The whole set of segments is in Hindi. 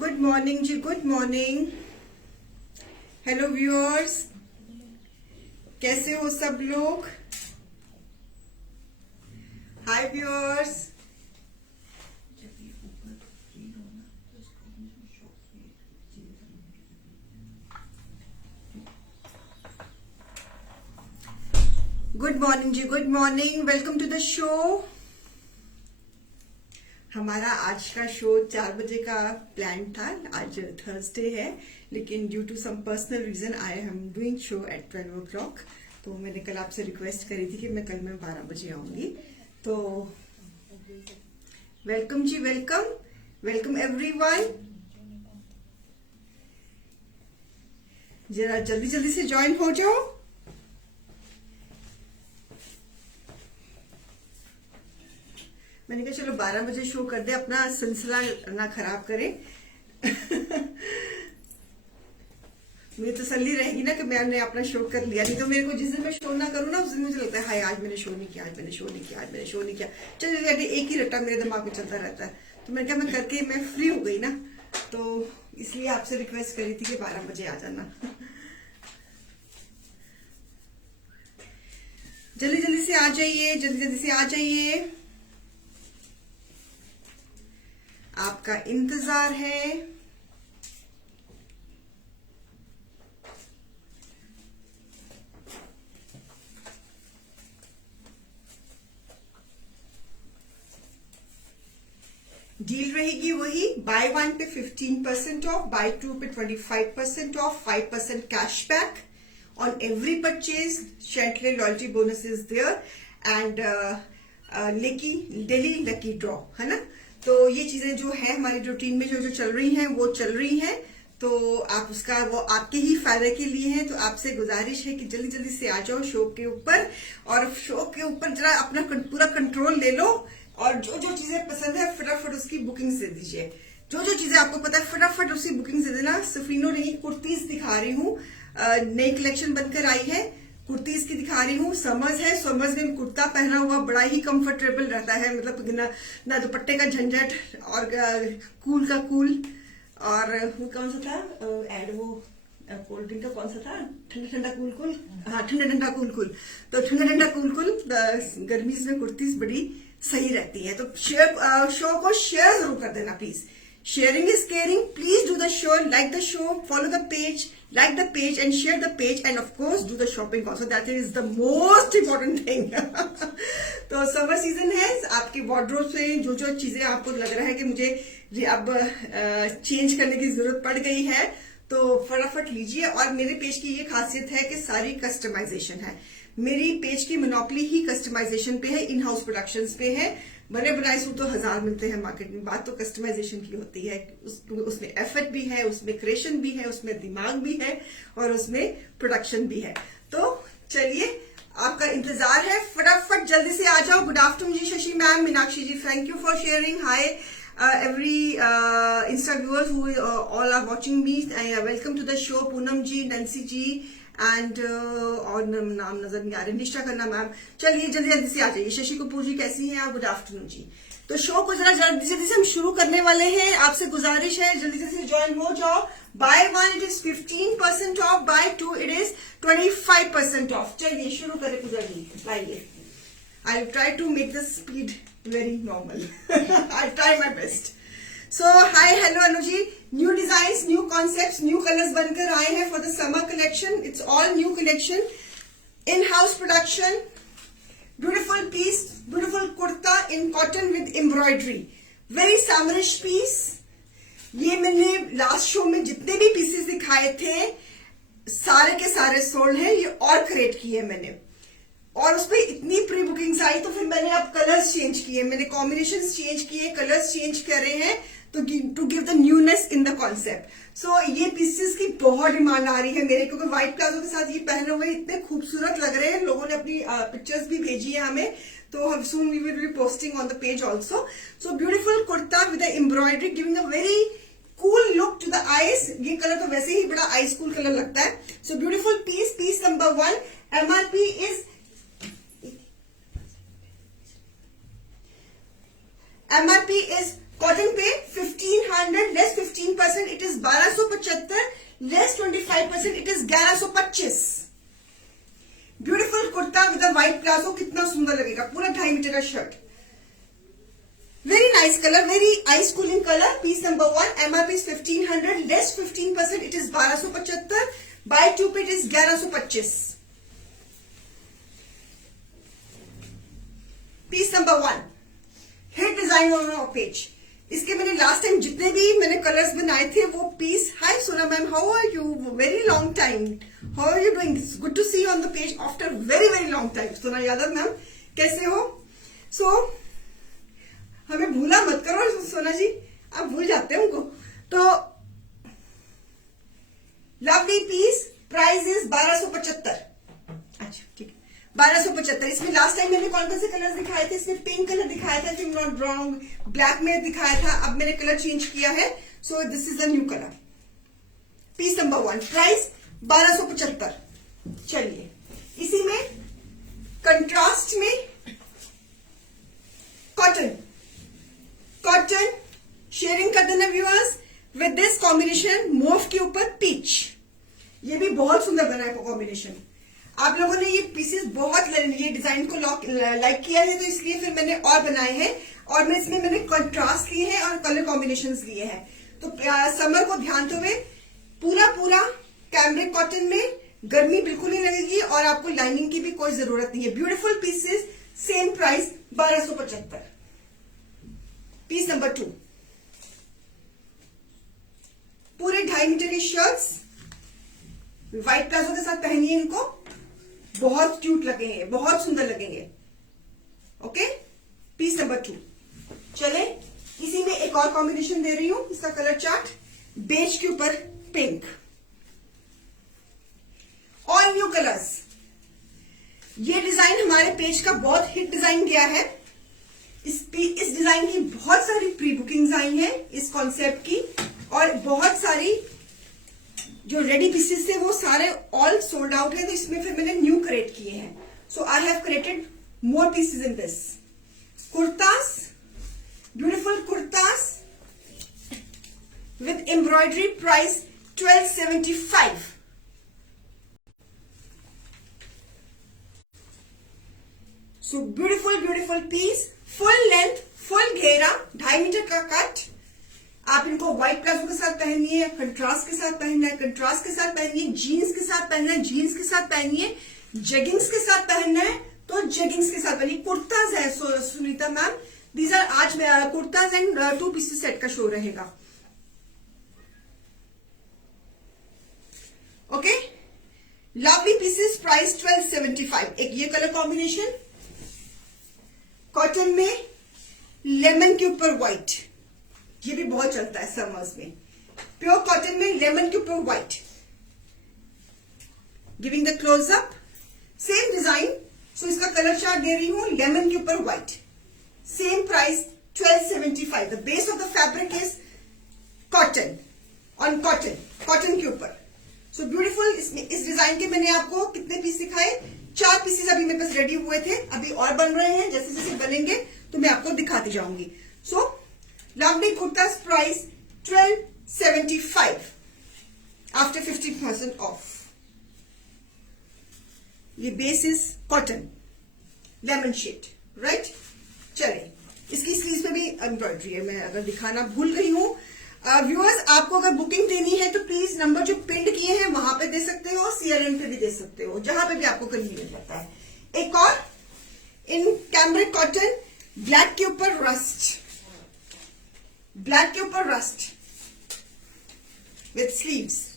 गुड मॉर्निंग जी, गुड मॉर्निंग। हेलो व्यूअर्स, कैसे हो सब लोग? Hi viewers. गुड मॉर्निंग जी, good morning. Welcome to the show. हमारा आज का शो 4 बजे का प्लान था। आज थर्सडे है, लेकिन due to some personal reason I am doing show at 12 o'clock। तो मैंने कल आपसे रिक्वेस्ट करी थी कि मैं कल 12 बजे आऊंगी। तो वेलकम जी, वेलकम वेलकम एवरीवन। जरा जल्दी जल्दी से ज्वाइन हो जाओ। मैंने कहा चलो 12 बजे शो कर दे, अपना सिलसिला ना खराब करे। मुझे तसल्ली रहेगी ना कि मैंने अपना शो कर लिया। नहीं तो मेरे को जिस दिन मैं शो ना करूँ ना, उस दिन मुझे लगता है हाय आज मैंने शो नहीं किया, आज मैंने शो नहीं किया, आज मैंने शो नहीं किया। चलिए एक ही रट्टा मेरे दिमाग में चलता रहता है। तो मैंने कहा मैं करके मैं फ्री हो गई ना, तो इसलिए आपसे रिक्वेस्ट करी थी कि 12 बजे आ जाना। जल्दी जल्दी से आ जाइए, जल्दी जल्दी से आ जाइए। आपका इंतजार है। डील रहेगी वही, बाय 1 पे 15% ऑफ, बाय 2 पे 25% off, 5% cashback on every purchase, शेंटले loyalty bonus is there and लेकी डेली लकी ड्रॉ, है ना। तो ये चीजें जो है हमारी रूटीन में जो चल रही हैं वो चल रही हैं। तो आप उसका वो आपके ही फायदे के लिए है। तो आपसे गुजारिश है कि जल्दी जल्दी से आ जाओ शो के ऊपर, और शो के ऊपर जरा अपना पूरा कंट्रोल ले लो, और जो जो चीजें पसंद है फटाफट उसकी बुकिंग दे दीजिए। जो जो चीजें आपको पता है फटाफट उसकी बुकिंग दे देना। सफीनो नहीं, कुर्तीज दिखा रही हूँ, नई कलेक्शन बनकर आई है, कुर्तीज की दिखा रही हूँ। समर्स है, समर्स में कुर्ता पहना हुआ बड़ा ही कंफर्टेबल रहता है, मतलब ना दुपट्टे का झंझट, और कूल का कूल। और वो कौन सा था एड, वो कोल्ड ड्रिंक का कौन सा था, ठंडा ठंडा कूल कूल, हाँ ठंडा ठंडा कूल कूल। तो ठंडा ठंडा कूल कूल गर्मीज में कुर्तीज बड़ी सही रहती है। तो शेयर शो को शेयर जरूर कर देना please. Sharing is caring. Please do the show, like the show, follow the page, like the page and share the page, and of course do the shopping also. That is the most important thing. तो समर सीजन है, आपके वार्डरोब से जो जो चीजें आपको लग रहा है कि मुझे अब चेंज करने की जरूरत पड़ गई है, तो फटाफट लीजिए। और मेरे पेज की ये खासियत है कि सारी कस्टमाइजेशन है। मेरी पेज की मोनोपोली ही कस्टमाइजेशन पे है, इन हाउस प्रोडक्शंस पे है। बने बनाए सूट तो 1000 मिलते हैं मार्केट में, बात तो कस्टमाइजेशन की होती है। उसमें एफर्ट भी है, उसमें क्रिएशन भी है, उसमें दिमाग भी है, और उसमें प्रोडक्शन भी है। तो चलिए, आपका इंतजार है, फटाफट जल्दी से आ जाओ। गुड आफ्टरनून जी, Shashi ma'am, Meenakshi ji, thank you for sharing. Hi every Insta viewers who all are watching me, welcome to the show। Poonam ji, Nancy ji, and और नाम नजर नहीं आ रहे, निष्ठा खन्ना मैम। चलिए जल्दी जल्दी से आ जाइए। शशि कपूर जी कैसी हैं आप? गुड आफ्टरनून जी। तो शो को जरा जल्दी जल्दी से हम शुरू करने वाले हैं। आपसे गुजारिश है जल्दी जल्दी से ज्वाइन हो जाओ। Buy 1 it is 15% off, buy 2 it is 25% off. चलिए शुरू करें पूजा जी, लाइए। I'll try to make the speed very normal. I'll try my best. So hi, hello Anuji. New designs, new concepts, new colors बनकर आए हैं for the summer collection. It's all new collection. In-house production. Beautiful piece, beautiful kurta in cotton with embroidery. Very summerish piece. ये मैंने लास्ट शो में जितने भी पीसेस दिखाए थे सारे के सारे सोल्ड हैं। ये और क्रिएट किए मैंने, और उसमें इतनी प्री बुकिंग्स आई, तो फिर मैंने अब कलर्स चेंज किए, मैंने कॉम्बिनेशंस चेंज किए, कलर्स चेंज करे हैं, तो to give the newness in the concept. So ये पीसेस की बहुत डिमांड आ रही है मेरे, क्योंकि व्हाइट प्लाजो के साथ ये पहने हुए इतने खूबसूरत लग रहे हैं। लोगों ने अपनी पिक्चर्स भी भेजी है हमें, तो soon we will be posting on the page also. So beautiful kurta with embroidery, giving a very cool look to the eyes. ये कलर तो वैसे ही बड़ा आईज कूल कलर लगता है। So beautiful piece, piece number 1। MRP is MRP is cotton पे 1500 less 15% less 25%, it is 1125। Beautiful kurta with a white palazzo, कितना सुंदर लगेगा, पूरा 2.5 मीटर का shirt, very nice colour, very ice cooling colour. Piece number 1, MRP is 1500, less 15%, it is 1275, buy 2 pay it is 1125। Piece number 1, hit design on our page. इसके मैंने लास्ट टाइम जितने भी मैंने कलर्स बनाए थे वो piece, hi Sona ma'am, how are you, very long time, how are you doing, good to see you on the page after very very long time. Sona Yadav ma'am कैसे हो? सो हमें भूला मत करो सोना जी, आप भूल जाते हैं उनको। तो लवली पीस, प्राइस इज 1275। अच्छा ठीक है, 1275। इसमें लास्ट टाइम मैंने कौन कौन से कलर दिखाए थे? इसमें पिंक कलर दिखाया था, इफ नॉट रॉन्ग, ब्लैक में दिखाया था, अब मैंने कलर चेंज किया है, so this is the new colour. Piece number 1, price 1275। चलिए इसी में कंट्रास्ट में कॉटन शेयरिंग कर देना viewers, with this combination mauve के ऊपर पीच। ये भी बहुत सुंदर बना है कॉम्बिनेशन। आप लोगों ने ये पीसेस बहुत ये डिजाइन को लाइक किया है, तो इसलिए फिर मैंने और बनाए हैं, और मैं इसमें मैंने कंट्रास्ट लिए हैं और कलर कॉम्बिनेशंस लिए हैं। तो समर को ध्यान हुए पूरा कैमरिक कॉटन में गर्मी बिल्कुल नहीं लगेगी और आपको लाइनिंग की भी कोई जरूरत नहीं है। Beautiful pieces, same price 1275। Piece number 2, पूरे 2.5 मीटर के शर्ट्स, व्हाइट प्लाजो के साथ पहनिए, इनको बहुत क्यूट लगेंगे, बहुत सुंदर लगेंगे। Okay, piece number 2। चले इसी में एक और कॉम्बिनेशन दे रही हूं, इसका कलर चार्ट, बेज के ऊपर पिंक, ऑल न्यू कलर्स। ये डिजाइन हमारे पेज का बहुत हिट डिजाइन गया है। इस डिजाइन की बहुत सारी प्री बुकिंग्स आई हैं इस कॉन्सेप्ट की, और बहुत सारी जो रेडी पीसेस थे वो सारे ऑल सोल्ड आउट है, तो इसमें फिर मैंने न्यू क्रिएट किए हैं। So I have created more pieces in this. Kurtas, beautiful kurtas with embroidery, price 1275। So beautiful piece, full length, full घेरा, 2.5 मीटर का कट। आप इनको व्हाइट प्लाजो के साथ पहनिए, कंट्रास्ट के साथ पहनना है, कंट्रास्ट के साथ पहनिए, जीन्स के साथ पहनना है, जीन्स के साथ पहनिए, जेगिंग्स के साथ पहनना है तो जेगिंग्स के साथ पहनिए। कुर्ताज है सुनीता मैम, दीज आर आज कुर्ताज एंड 2 पीसेस सेट का शो रहेगा। Okay, lovely pieces, price 1275। एक ये कलर कॉम्बिनेशन, कॉटन में लेमन के ऊपर व्हाइट, ये भी बहुत चलता है समर्स में। प्योर कॉटन में लेमन के ऊपर white, giving the closeup, same design. So इसका कलर चार्ट दे रही हूं, लेमन के ऊपर white, same price 1275। The base of the fabric is cotton, on cotton के ऊपर। So beautiful. इस डिजाइन के मैंने आपको कितने पीस दिखाए? 4 पीसेस अभी मेरे पास रेडी हुए थे, अभी और बन रहे हैं, जैसे जैसे बनेंगे तो मैं आपको दिखाती जाऊंगी। सो लवली कुर्ता's प्राइस 1275 आफ्टर 50% ऑफ। ये base is cotton, lemon shade, right. चलिए इसकी स्लीव्स में भी एम्ब्रॉयडरी है, मैं अगर दिखाना भूल गई हूं। व्यूअर्स, आपको अगर बुकिंग देनी है तो प्लीज नंबर जो पिंड किए हैं वहां पे दे सकते हो, CRM पे भी दे सकते हो, जहां पे भी आपको कन्वीनियंट लगता है। एक और इन कैमरिक कॉटन, ब्लैक के ऊपर रस्ट, ब्लैक के ऊपर rust with sleeves.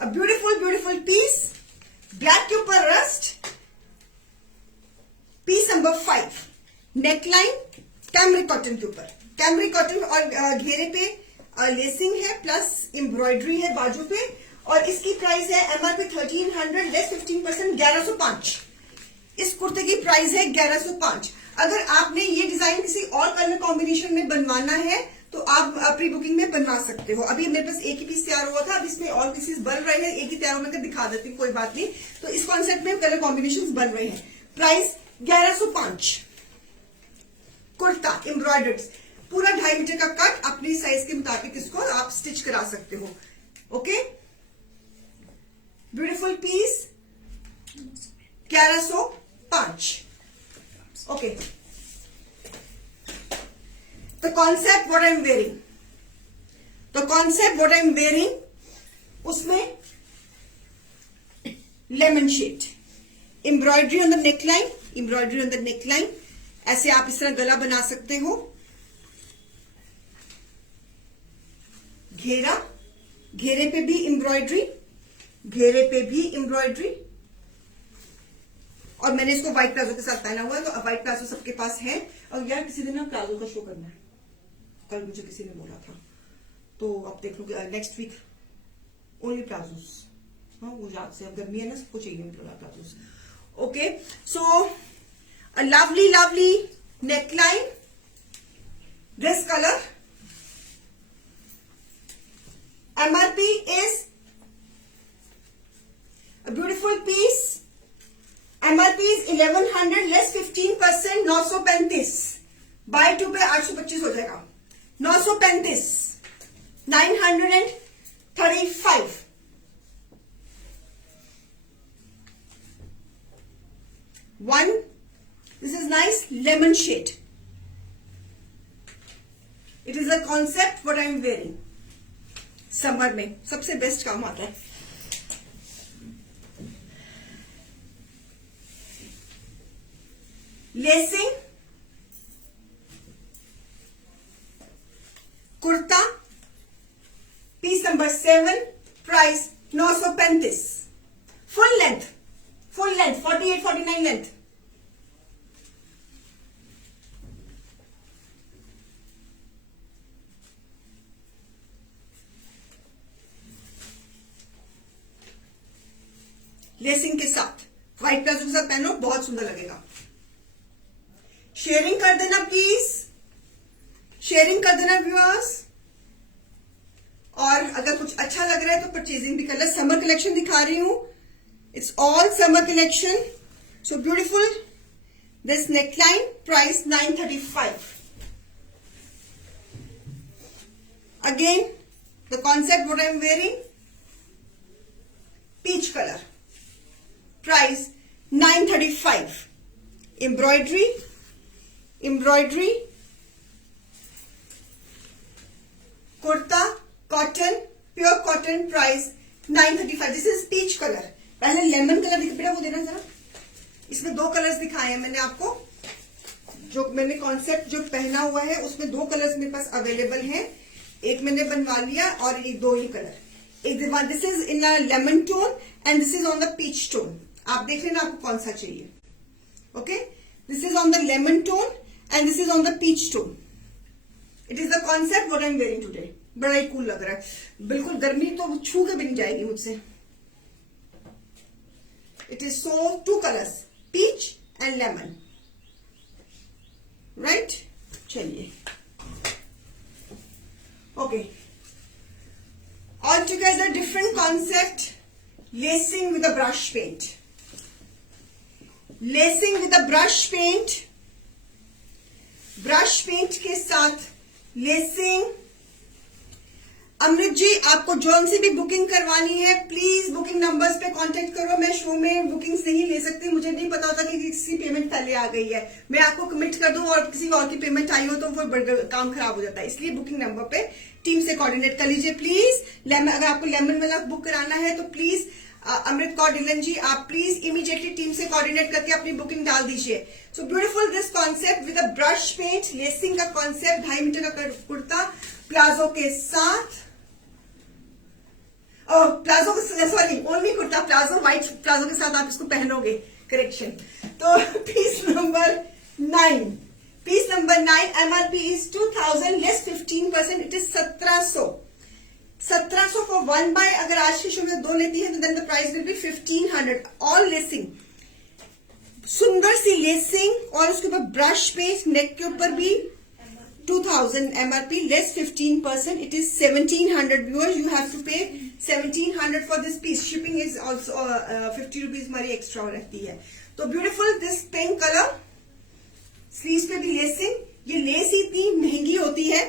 A beautiful piece, black के ऊपर rust. Piece number 5, neckline cambric cotton के ऊपर, कैमरिक कॉटन और घेरे पे लेसिंग है प्लस एम्ब्रॉयडरी है बाजू पे, और इसकी प्राइस है एमआरपी 1300, लेस 15%, 1105। इस कुर्ते की प्राइस है 1105। अगर आपने ये डिजाइन किसी और कलर कॉम्बिनेशन में बनवाना है तो आप प्री बुकिंग में बनवा सकते हो। अभी मेरे पास एक ही पीस तैयार हुआ था, अब इसमें और पीसेस बन रहे हैं, एक ही तैयार होने का दिखा देती हूँ, कोई बात नहीं। तो इस कॉन्सेप्ट में कलर कॉम्बिनेशन बन रहे हैं। प्राइस 1105। कुर्ता एम्ब्रॉयडर्ड, पूरा 2.5 मीटर का कट, अपनी साइज के मुताबिक इसको आप स्टिच करा सकते हो. Okay, beautiful piece 1105. Okay, the concept what I am wearing, the concept what I am wearing, उसमें lemon shade, embroidery on the neckline, embroidery on the neckline. ऐसे आप इस तरह गला बना सकते हो. घेरा, घेरे पे भी एम्ब्रॉयडरी, घेरे पे भी एम्ब्रॉयडरी. और मैंने इसको व्हाइट प्लाजो के साथ पहना हुआ है, तो व्हाइट प्लाजो सबके पास है. और यार किसी दिन ना प्लाजो का शो करना है, कल मुझे किसी ने बोला था, तो अब देख लो नेक्स्ट वीक ओनली प्लाजोस. हाँ, वो याद से, अब गर्मी है ना, सबको चाहिए palazzos. Okay, so a lovely neckline, this color. MRP is a beautiful piece. MRP is 1100 less 15%, 935. Bye 2 पे 825 हो जाएगा. 935, 935. One, this is nice lemon shade. It is a concept what I am wearing. Summer में सबसे बेस्ट काम आता है. Lacing, kurta, piece number 7, price 935. Full length 48-49 length. Lacing के साथ, व्हाइट प्लाजो के साथ पहनो, बहुत सुंदर लगेगा. शेयरिंग कर देना प्लीज, शेयरिंग कर देना व्यूअर्स. और अगर कुछ अच्छा लग रहा है तो परचेजिंग भी कर ले. समर कलेक्शन दिखा रही हूं, it's all summer collection. So beautiful this neckline, price 935. Again the concept what I am wearing, peach colour, price 935. Embroidery, kurta cotton, pure cotton, price 935. This is peach colour. पहले लेमन कलर दिख, बेटा वो देना जरा. इसमें 2 कलर्स दिखाए हैं मैंने आपको. जो मैंने कॉन्सेप्ट जो पहना हुआ है उसमें 2 कलर्स मेरे पास अवेलेबल हैं. एक मैंने बनवा लिया और एक 2 ही colour. This is in a lemon tone and this is on the peach tone. आप देख लेना आपको कौन सा चाहिए. Okay, this is on the lemon tone and this is on the peach tone. It is the concept what I am wearing today. बड़ा ही कूल लग रहा है, बिल्कुल गर्मी तो छू के भी नहीं जाएगी मुझसे. It is so 2 colours, peach and lemon, right. चलिए, okay, all together different concept. Lacing with a brush paint, lacing with a brush paint, brush paint के साथ लेसिंग. अमृत जी, आपको जौन सी भी बुकिंग करवानी है प्लीज बुकिंग नंबर्स पे कांटेक्ट करो. मैं शो में बुकिंग्स नहीं ले सकती, मुझे नहीं पता होता कि किसी पेमेंट पहले आ गई है. मैं आपको कमिट कर दूं और किसी और की पेमेंट आई हो तो वो काम खराब हो जाता है. इसलिए बुकिंग नंबर पे टीम से कोऑर्डिनेट कर लीजिए प्लीज. अगर आपको लेमन वाला बुक कराना है तो प्लीज अमृत कौर डिलन जी, आप प्लीज इमीडिएटली टीम से कोऑर्डिनेट करके अपनी बुकिंग डाल दीजिए. So beautiful this concept with a brush paint, lacing का कॉन्सेप्ट, 2.5 मीटर का कुर्ता प्लाजो के साथ. Palazzo sorry, only kurta, palazzo white palazzo के साथ आप इसको पहनोगे. करेक्शन. तो piece number 9, piece number 9, MRP is 2000 less 15%, it is 1700. 1700 for 1 buy. अगर आज की शो में 2 लेती है तो then the price will be 1500. All lacing, सुंदर सी लेसिंग और उसके ऊपर ब्रश पेंट, नेक के ऊपर भी 2000 MRP less 15%. It is 1700. Viewers, you have to pay 1700 for this piece. Shipping is also 50 rupees हमारी extra रहती है. तो beautiful this pink color. Sleeves पे भी लेसिंग, ये लेस ही इतनी महंगी होती है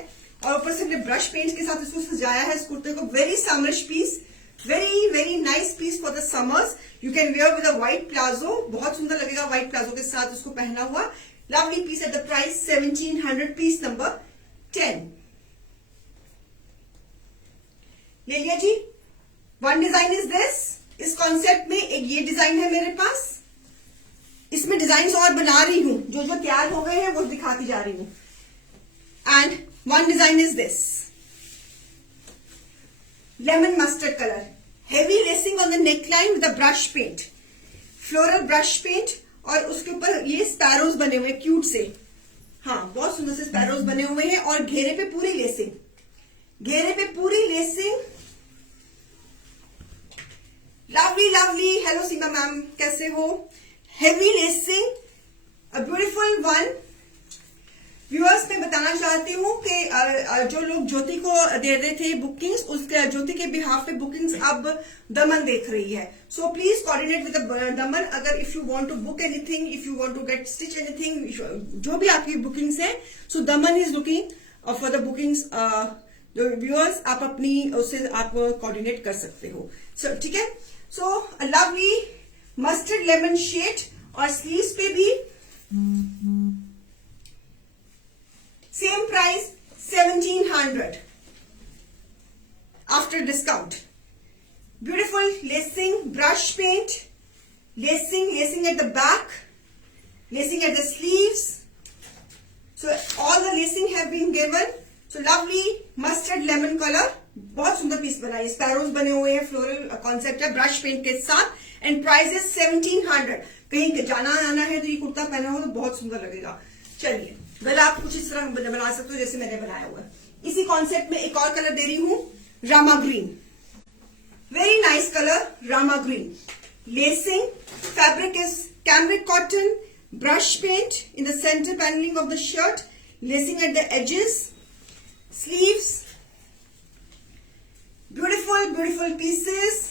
और ऊपर से हमने ब्रश पेंट के साथ इसको सजाया है इस कुर्ते को. Very summerish piece, very very nice piece for the summers. You can wear with a white palazzo. बहुत सुंदर लगेगा व्हाइट प्लाजो के साथ उसको पहना हुआ. Lovely piece at the price 1700. Piece number 10 ले लिया जी. One design is this. इस कॉन्सेप्ट में एक ये डिजाइन है मेरे पास. इसमें डिजाइन और बना रही हूं, जो जो तैयार हो गए हैं वो दिखाती जा रही हूं. And one design is this, lemon mustard colour, heavy lacing on the neckline with the brush paint, floral brush paint और उसके ऊपर ये स्पैरोज बने हुए क्यूट से. हाँ, बहुत सुंदर से स्पैरोज बने हुए हैं और घेरे पे पूरी लेसिंग, घेरे पे पूरी लेसिंग. Lovely lovely. हेलो सीमा मैम, कैसे हो? Heavy lacing, a beautiful one. Viewers, मैं बताना चाहती हूँ कि जो लोग ज्योति को दे रहे थे बुकिंग्स, उसके ज्योति के बिहाफ पे बुकिंग्स अब दमन देख रही है. So please coordinate with Daman. अगर if you want to book anything, if you want to get stitch anything, जो भी आपकी बुकिंग्स है, so Daman is looking for the bookings. Viewers, आप अपनी उससे आप कोऑर्डिनेट कर सकते हो. सो ठीक है. So lovely mustard lemon shade और स्लीव्स पे भी same price 1700 after discount. Beautiful lacing, brush paint, lacing at the back, lacing at the sleeves. So all the lacing have been given. So lovely mustard lemon color. बहुत सुंदर पीस बना है. स्पैरोज बने हुए हैं, फ्लोरल कॉन्सेप्ट है, ब्रश पेंट के साथ. And price is 1700. कहीं जाना आना है तो ये कुर्ता पहना हो तो बहुत सुंदर लगेगा. चलिए, गला आप कुछ इस तरह बना सकते हो जैसे मैंने बनाया हुआ है. इसी कॉन्सेप्ट में एक और कलर दे रही हूं, Rama green. Very nice colour, Rama green. Lacing, fabric is cambric cotton, brush paint in the center paneling of the shirt, lacing at the edges, sleeves, beautiful pieces.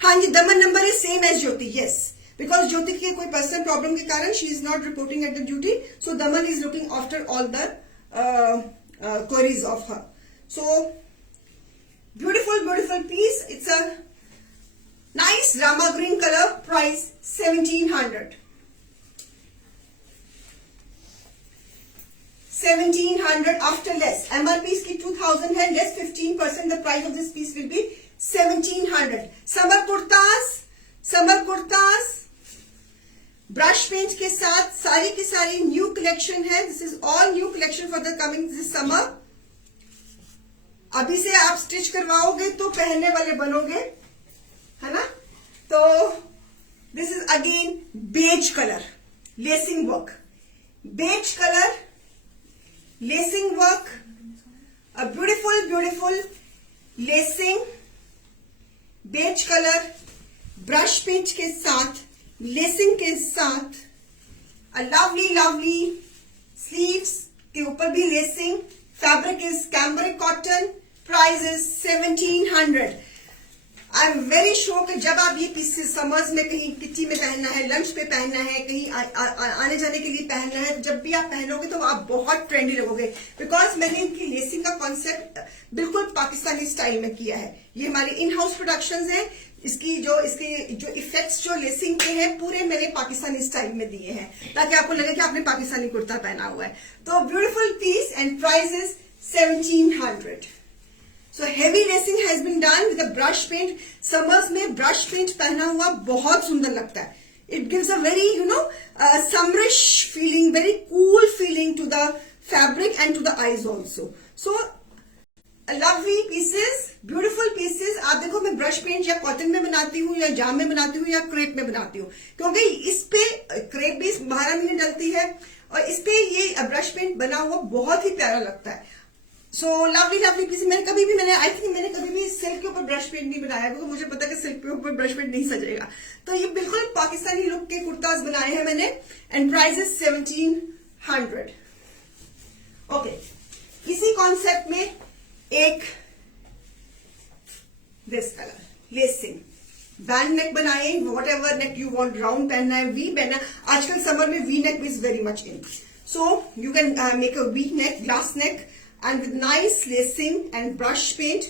हाँ जी, दमन number is same as Jyoti. Yes, because Jyoti के कोई personal problem के कारण she is not reporting at the duty, so Daman is looking after all the queries of her. So beautiful piece. It's a nice Rama green color. Price 1700. 1700 after less. MRP इसकी 2000 है, less 15%. The price of this piece will be 1700. Summer kurtas, brush paint के साथ सारी की सारी new collection है. This is all new collection for the coming this summer. अभी से आप स्टिच करवाओगे तो पहनने वाले बनोगे, है ना. तो this is again beige colour, lacing work, beige colour, lacing work, a beautiful lacing, beige colour, brush paint के साथ, लेसिंग के साथ, अ लवली स्लीव्स के ऊपर भी lacing. Fabric is cambric cotton. Price is 1700. I am very sure कि जब आप ये पीसेस समर्स में कहीं किटी में पहनना है, लंच पे पहनना है, कहीं आने जाने के लिए पहनना है, जब भी आप पहनोगे तो आप बहुत ट्रेंडी लगोगे. बिकॉज मैंने इनकी लेसिंग का कॉन्सेप्ट बिल्कुल पाकिस्तानी स्टाइल में किया है. ये हमारी इन हाउस प्रोडक्शंस हैं. इसके जो इफेक्ट्स जो लेसिंग के हैं पूरे मैंने पाकिस्तानी स्टाइल में दिए हैं ताकि आपको लगे कि आपने पाकिस्तानी कुर्ता पहना हुआ है. तो beautiful piece and price is 1700. So heavy lacing has been done with a brush paint. Summers में brush paint पहना हुआ बहुत सुंदर लगता है. It gives a very summerish feeling, very cool feeling to the fabric and to the eyes also. So lovely pieces, beautiful pieces. आप देखो मैं brush paint या cotton में बनाती हूँ या जाम में बनाती हूँ या crepe में बनाती हूँ, क्योंकि इस पे crepe भी 12 महीने डलती है और इस पे ये brush paint बना हुआ बहुत ही प्यारा लगता है. So lovely piece. मैंने कभी भी सिल्क के ऊपर ब्रश पेंट नहीं बनाया क्योंकि मुझे पता है कि सिल्क के ऊपर ब्रश पेंट नहीं सजेगा. तो ये बिल्कुल पाकिस्तानी लुक के कुर्ताज बनाए हैं मैंने. And price is 1700. ओके, इसी कॉन्सेप्ट में एक this colour lacing, band neck बनाए, whatever neck you want, round पहनना है, वी पहनना, आजकल समर में V neck is very much in, so you can make a V neck, glass neck and with nice lacing and brush paint.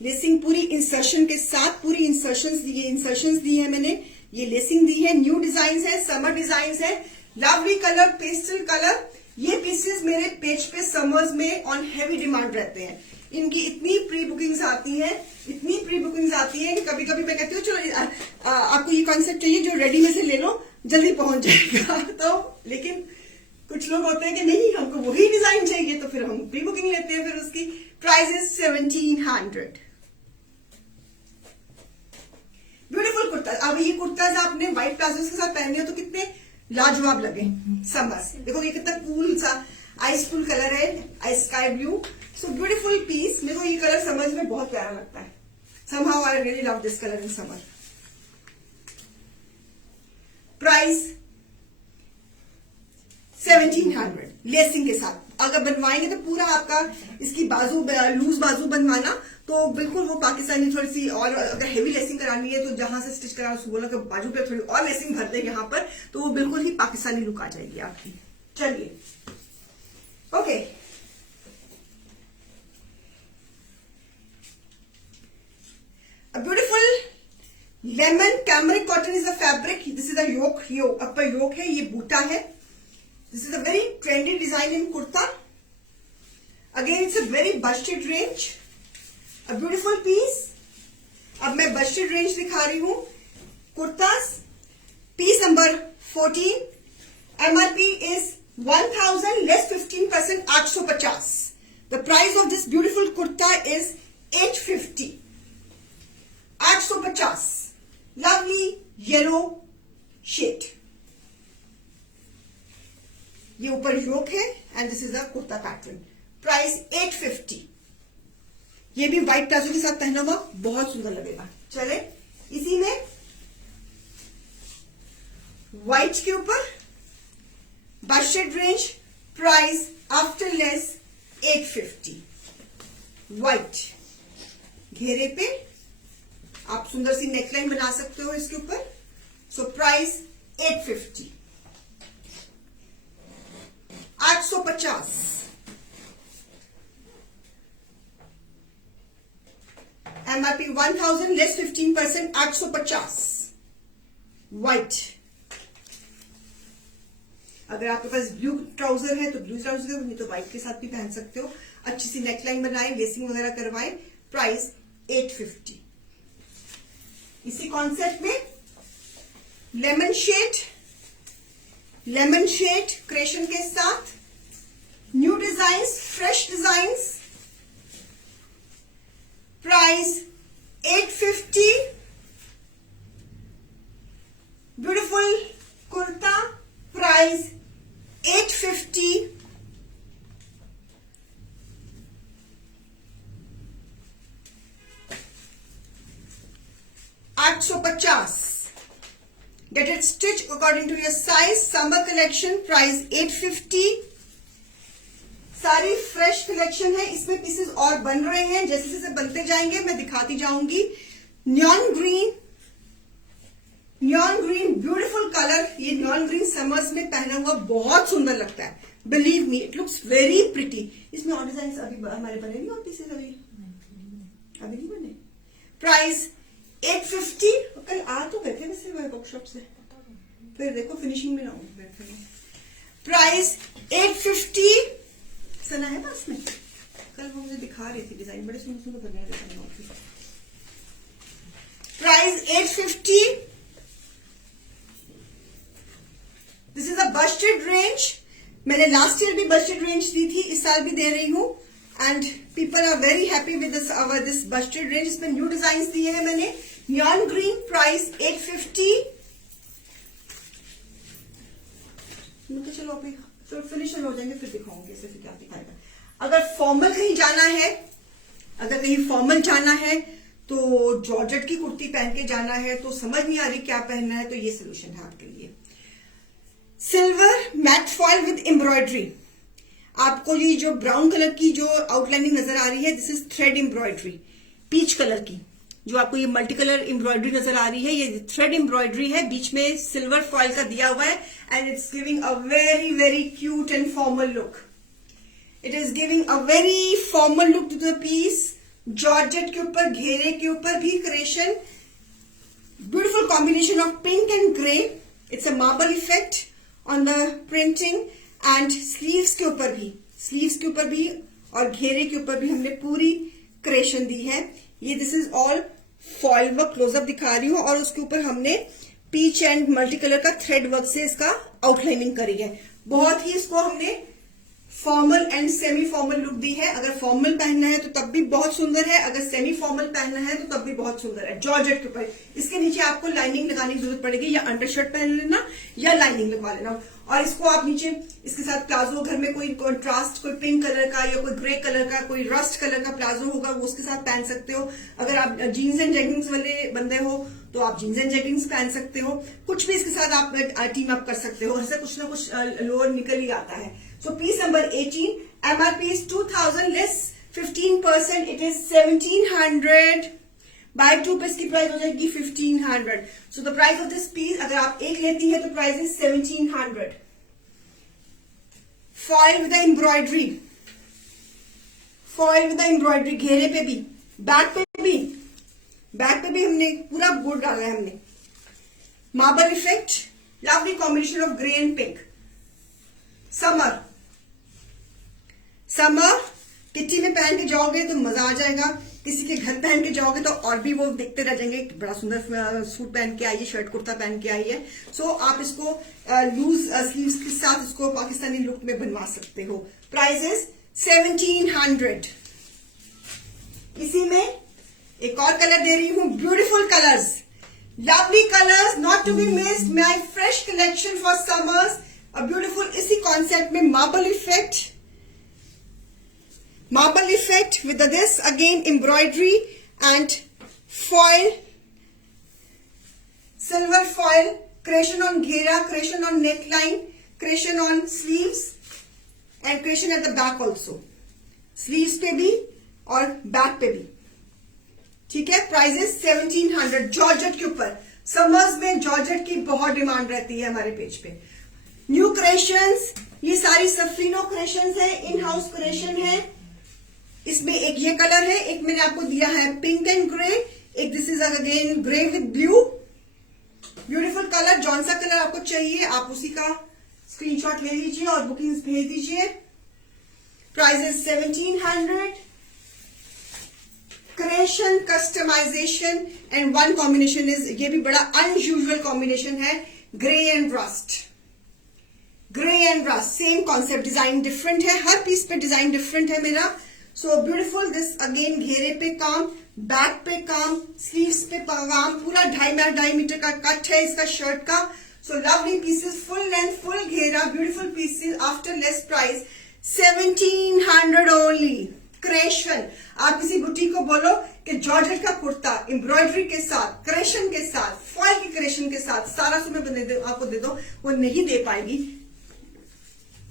Lacing पूरी इंसर्शन के साथ, पूरी इंसर्शंस दी है मैंने, ये लेसिंग दी है, न्यू डिजाइन है, समर डिजाइन है, लवली कलर, पेस्टल कलर। ये पीसेस मेरे पेज पे समर्स में ऑन हैवी डिमांड रहते हैं। इनकी इतनी प्री बुकिंग्स आती हैं, इतनी प्री बुकिंग्स आती हैं कि कभी कभी मैं कहती हूँ चलो आपको ये कॉन्सेप्ट चाहिए जो रेडी में से ले लो, जल्दी पहुंच जाएगा। तो लेकिन कुछ लोग होते हैं कि नहीं हमको वही डिजाइन चाहिए, तो फिर हम प्री बुकिंग लेते हैं। फिर उसकी प्राइस इज 1700। ब्यूटीफुल कुर्ता। अब ये कुर्ताज आपने व्हाइट प्लाजो के साथ पहने हो तो कितने लाजवाब लगे समर। देखो ये कितना कूल सा आइस कूल कलर है, ice sky blue, so beautiful piece. मेरे को ये कलर समर में बहुत प्यारा लगता है। somehow I really love this color in summer. Price 1700 lacing के साथ। अगर बनवाएंगे तो पूरा आपका इसकी बाजू, लूज बाजू बनवाना, तो बिल्कुल वो पाकिस्तानी थोड़ी सी, और अगर हेवी लेसिंग करानी है तो जहां से स्टिच कराना उसको बोला कि बाजू पे थोड़ी और लेसिंग भर दे यहाँ पर, तो वो बिल्कुल ही पाकिस्तानी लुक आ जाएगी आपकी। चलिए okay, a beautiful lemon cambric cotton is a fabric. This is a yoke, ये upper yoke है, ये बूटा है। This is a very trendy design in kurta. Again, it's a very busted range. A beautiful piece. अब मैं busted range दिखा रही हूँ। Kurtas, piece number 14. MRP is 1000 less 15%, 850. The price of this beautiful kurta is 850. 850. Lovely yellow shade. ये ऊपर योक है and this is a kurta pattern. Price 850। ये भी व्हाइट प्लाजो के साथ पहना हुआ बहुत सुंदर लगेगा। चले इसी में व्हाइट के ऊपर Busted range, price after less 850। White घेरे पे आप सुंदर सी नेकलाइन बना सकते हो इसके ऊपर। So price 850। 850। MRP 1000 less 15%, 850। White. अगर आपके पास ब्लू ट्राउजर है तो ब्लू ट्राउजर, नहीं तो व्हाइट के साथ भी पहन सकते हो। अच्छी सी नेकलाइन बनाए, लेसिंग वगैरह करवाए। प्राइस 850। इसी कॉन्सेप्ट में लेमन शेड क्रेशन के साथ new designs, fresh designs. Price 850। Beautiful kurta, price 850। $850। Get it stitched according to your size. Summer collection, price 850। सारी फ्रेश कलेक्शन है, इसमें पीसेस और बन रहे हैं। जैसे जैसे बनते जाएंगे मैं दिखाती जाऊंगी। न्यॉन ग्रीन ब्यूटीफुल कलर। ये न्यॉन ग्रीन समर्स में पहना हुआ बहुत सुंदर लगता है। Believe me, it looks very pretty. इसमें और डिजाइन अभी हमारे बने नहीं, और पीसेस अभी नहीं बने। प्राइस 850। कल आ तो गए थे वैसे वर्कशॉप से, फिर देखो फिनिशिंग में ना हो। प्राइस 850। सना है पास में, कल वो मुझे दिखा रही थी डिजाइन, बड़े सुंदर सुंदर बने हैं। Price 850। This is a busted range. मैंने लास्ट ईयर भी बस्टेड रेंज दी थी, इस साल भी दे रही हूँ, and people are very happy with this busted range. इसमें न्यू डिजाइन दिए हैं मैंने। Neon green, price 850। चलो अभी तो फिनिशर हो जाएंगे, फिर दिखाऊंगी कैसे, फिर क्या दिखाएगा। अगर फॉर्मल कहीं जाना है, तो जॉर्जेट की कुर्ती पहन के जाना है, तो समझ नहीं आ रही क्या पहनना है, तो ये सोल्यूशन है आपके लिए। Silver matt foil with embroidery. आपको ये जो ब्राउन कलर की जो आउटलाइनिंग नजर आ रही है, this is thread embroidery, peach colour की। जो आपको ये मल्टी कलर एम्ब्रॉयडरी नजर आ रही है, ये थ्रेड एम्ब्रॉयडरी है, बीच में सिल्वर फॉइल का दिया हुआ है and it's giving a very very cute and formal look. It is giving a very formal look to the piece. Georgette के ऊपर, घेरे के ऊपर भी creation, beautiful combination of pink and grey. It's a marble effect on the printing and sleeves के ऊपर भी और घेरे के ऊपर भी हमने पूरी क्रिएशन दी है. ये this is all foil work, closeup दिखा रही हूं, और उसके ऊपर हमने पीच एंड मल्टी कलर का थ्रेड वर्क से इसका आउटलाइनिंग करी है. बहुत ही इसको हमने formal and semi formal look दी है. अगर फॉर्मल पहनना है तो तब भी बहुत सुंदर है, अगर सेमी फॉर्मल पहनना है तो तब भी बहुत सुंदर है. जॉर्जेट के ऊपर इसके नीचे आपको लाइनिंग लगाने की जरूरत पड़ेगी, या अंडरशर्ट पहन लेना या लाइनिंग लगवा लेना. और इसको आप नीचे इसके साथ प्लाजो, घर में कोई कॉन्ट्रास्ट, कोई पिंक कलर का या कोई ग्रे कलर का, कोई रस्ट कलर का प्लाजो होगा, वो उसके साथ पहन सकते हो. अगर आप जीन्स एंड जेगिंग्स वाले बंदे हो तो आप जीन्स एंड जेगिंग्स पहन सकते हो. कुछ भी इसके साथ आप टीम अप कर सकते हो, ऐसा कुछ ना कुछ लोअर निकल ही आता है. So piece number 18, MRP is 2000 less 15%, it is 1700. Buy 2 piece की प्राइस हो जाएगी 1500. So the price of this piece, अगर आप एक लेती है तो price is 1700. Foil with the embroidery, घेरे पे भी, बैक पे भी हमने पूरा गोल्ड डाला है हमने. Marble effect, lovely combination of grey and pink. Summer kitty में पहन के जाओगे तो मजा आ जाएगा, किसी के घर पहन के जाओगे तो और भी वो देखते रह जाएंगे, बड़ा सुंदर सूट पहन के आई है, शर्ट कुर्ता पहन के आई है. सो आप इसको लूज स्लीव्स के साथ इसको पाकिस्तानी लुक में बनवा सकते हो. Price is 1700. इसी में एक और कलर दे रही हूं, beautiful colours, lovely colours, not to be missed, my fresh collection for summers. A beautiful इसी कॉन्सेप्ट में marble effect with this again embroidery and foil, silver foil, creation on ghera, creation on neckline, creation on sleeves and creation at the back also, sleeves पे भी और back पे भी. ठीक है. Price is 1700. जॉर्जेट के ऊपर, समर्स में जॉर्जेट की बहुत डिमांड रहती है हमारे पेज पे. न्यू क्रिएशंस, ये सारी सफरीनो क्रिएशंस है, इन हाउस क्रिएशन है. इसमें एक ये कलर है, एक मैंने आपको दिया है पिंक एंड ग्रे, एक this is again grey with blue. Beautiful colour, जौन सा कलर आपको चाहिए आप उसी का स्क्रीनशॉट ले लीजिए और बुकिंग्स भेज दीजिए. Price is 1700. Creation, customisation and one combination is, ये भी बड़ा अनयूजुअल कॉम्बिनेशन है, grey and rust. Same concept, design different है, हर पीस पे डिजाइन डिफरेंट है मेरा. सो ब्यूटीफुल. दिस अगेन घेरे पे काम, बैक पे काम, स्लीव्स पे काम, पूरा 2.5 मीटर का कट है इसका शर्ट का. So lovely pieces, full length, full घेरा, beautiful pieces after less price 1700 only. Creation, आप किसी बुटीक को बोलो कि जॉर्जेट का कुर्ता एम्ब्रॉयडरी के साथ, क्रिएशन के साथ, फॉइल की क्रिएशन के साथ सारा सुबह आपको दे दो, वो नहीं दे पाएगी,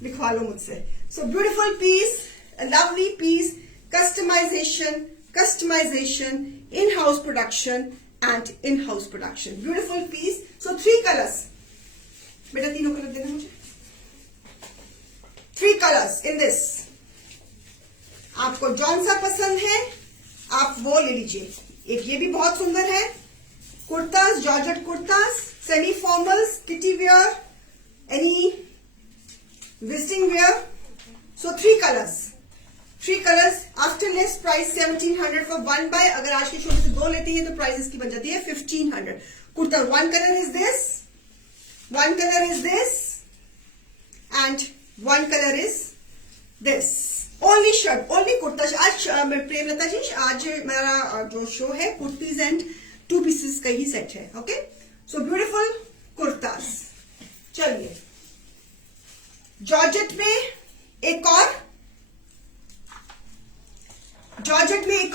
लिखवा लो मुझसे. So beautiful piece, a lovely piece, customization, in-house production and in-house production. Beautiful piece. So 3 colors. बेटा तीनों कलर देना मुझे. 3 colors in this. आपको जौन सा पसंद है आप वो ले लीजिए. एक ये भी बहुत सुंदर है, kurtas, georgette kurtas, semi formals, kitty wear, any visiting wear. So 3 colors. After less price 1700 for 1 buy. अगर आज के शो से 2 लेती है तो प्राइस इसकी बन जाती है 1500. Kurta, one color is this and one color is this. Only shirt, only kurta. आज प्रेमलता जी, आज मेरा जो शो है कुर्तीज एंड 2 पीसेस का ही सेट है. ओके. So beautiful kurtas. चलिए, जॉर्जेट में एक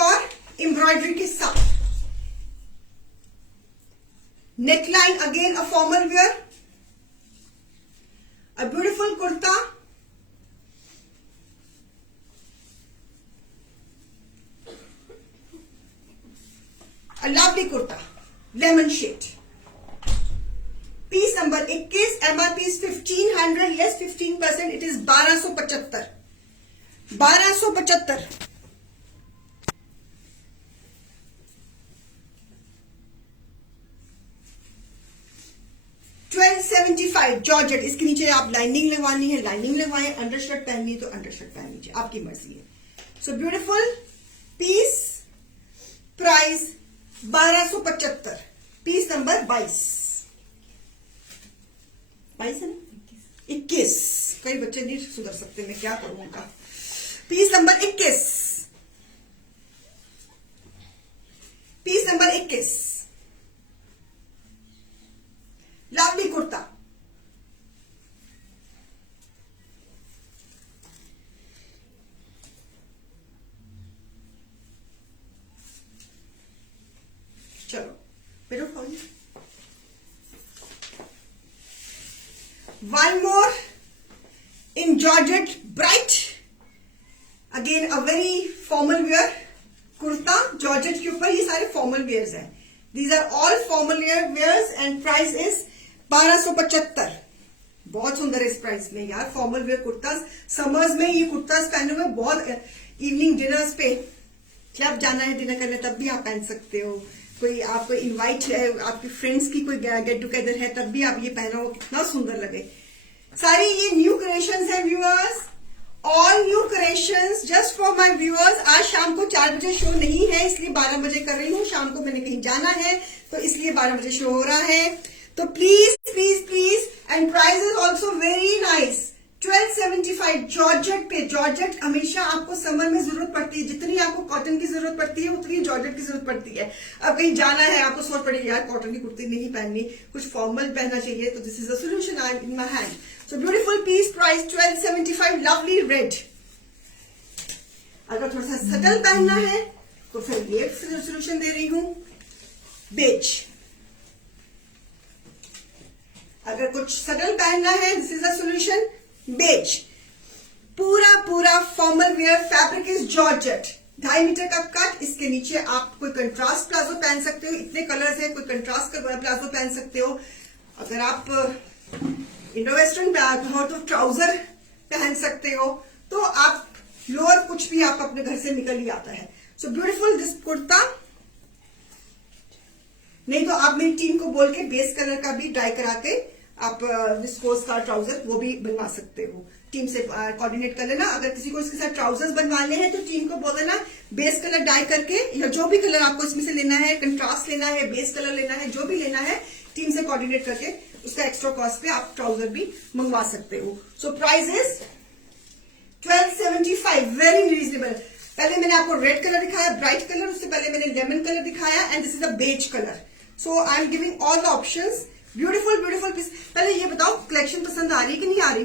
और एम्ब्रॉयडरी के साथ neckline, again a formal wear, a beautiful kurta. Lovely kurta lemon shade, piece number 21, MRP is 1500, less 15%, it is 1275, 1275। $1275 georgette. इसके नीचे आप लाइनिंग लगवानी है लाइनिंग लगवाएं, अंडरशर्ट पहननी है तो अंडरशर्ट पहन लीजिए, आपकी मर्जी है। So beautiful piece, price 1275, piece number 22 है ना, 21, कई बच्चे नहीं सुधर सकते, मैं क्या करूं उनका। पीस नंबर 21, पीस नंबर 21, लवली कुर्ता, चलो मेरे उठाओ। One more in Georgette bright, again a very formal wear kurta georgette के ऊपर, ये सारे फॉर्मल वेयर्स हैं, these are all formal wears and price is 1275। बहुत सुंदर है इस प्राइस में यार, फॉर्मल वेयर कुर्ता, समर्स में ये कुर्तास पहने हुए बहुत, इवनिंग डिनर्स पे, क्लब जाना है डिनर करने तब भी आप पहन सकते हो, कोई आपको इनवाइट है, आपके फ्रेंड्स की कोई गेट टुगेदर है तब भी आप ये पहनो, कितना सुंदर लगे। सारी ये न्यू क्रिएशंस है viewers, all new creations just for my viewers. आज शाम को 4 बजे शो नहीं है, इसलिए 12 बजे कर रही हूँ, शाम को मैंने कहीं जाना है तो इसलिए 12 बजे शो हो रहा है। तो please please please, and price is also very nice, 1275 georgette पे। जॉर्जेट हमेशा आपको समर में जरूरत पड़ती है, जितनी आपको कॉटन की जरूरत पड़ती है उतनी जॉर्जेट की जरूरत पड़ती है। अब कहीं जाना है आपको सोच पड़ेगी यार कॉटन की कुर्ती नहीं पहननी, कुछ फॉर्मल पहनना चाहिए, तो this is a solution I in my hand. So beautiful piece, price 1275, lovely red. अगर थोड़ा सा सटल पहनना है तो फिर ये सोल्यूशन दे रही हूं, बेज। अगर कुछ सटल पहनना है, this is a solution, beige. पूरा पूरा formal wear, fabric is georgette, 2.5 metre का कट। इसके नीचे आप कोई कंट्रास्ट प्लाजो पहन सकते हो, इतने कलर्स हैं, कोई कंट्रास्ट का प्लाजो पहन सकते हो। अगर आप इंडो वेस्टर्न बैग हो तो ट्राउजर पहन सकते हो, तो आप लोअर कुछ भी आप अपने घर से निकल ही आता है। So beautiful this kurta. नहीं तो आप मेरी टीम को बोल के बेस कलर का भी डाई करा के आप विस्कोस का ट्राउजर वो भी बनवा सकते हो, टीम से कोऑर्डिनेट कर लेना। अगर किसी को इसके साथ ट्राउजर्स बनवाने हैं तो टीम को बोल देना बेस कलर डाई करके, या जो भी कलर आपको इसमें से लेना है, कंट्रास्ट लेना है, बेस कलर लेना है, जो भी लेना है, टीम से कोऑर्डिनेट करके उसका एक्स्ट्रा कॉस्ट पे आप ट्राउजर भी मंगवा सकते हो। So price is 1275, very reasonable. पहले मैंने आपको रेड कलर दिखाया, ब्राइट कलर, उससे पहले मैंने लेमन कलर दिखाया, and this is a beige colour. So I am giving all the options. Beautiful beautiful piece. पहले ये बताओ कलेक्शन पसंद आ रही है कि नहीं आ रही?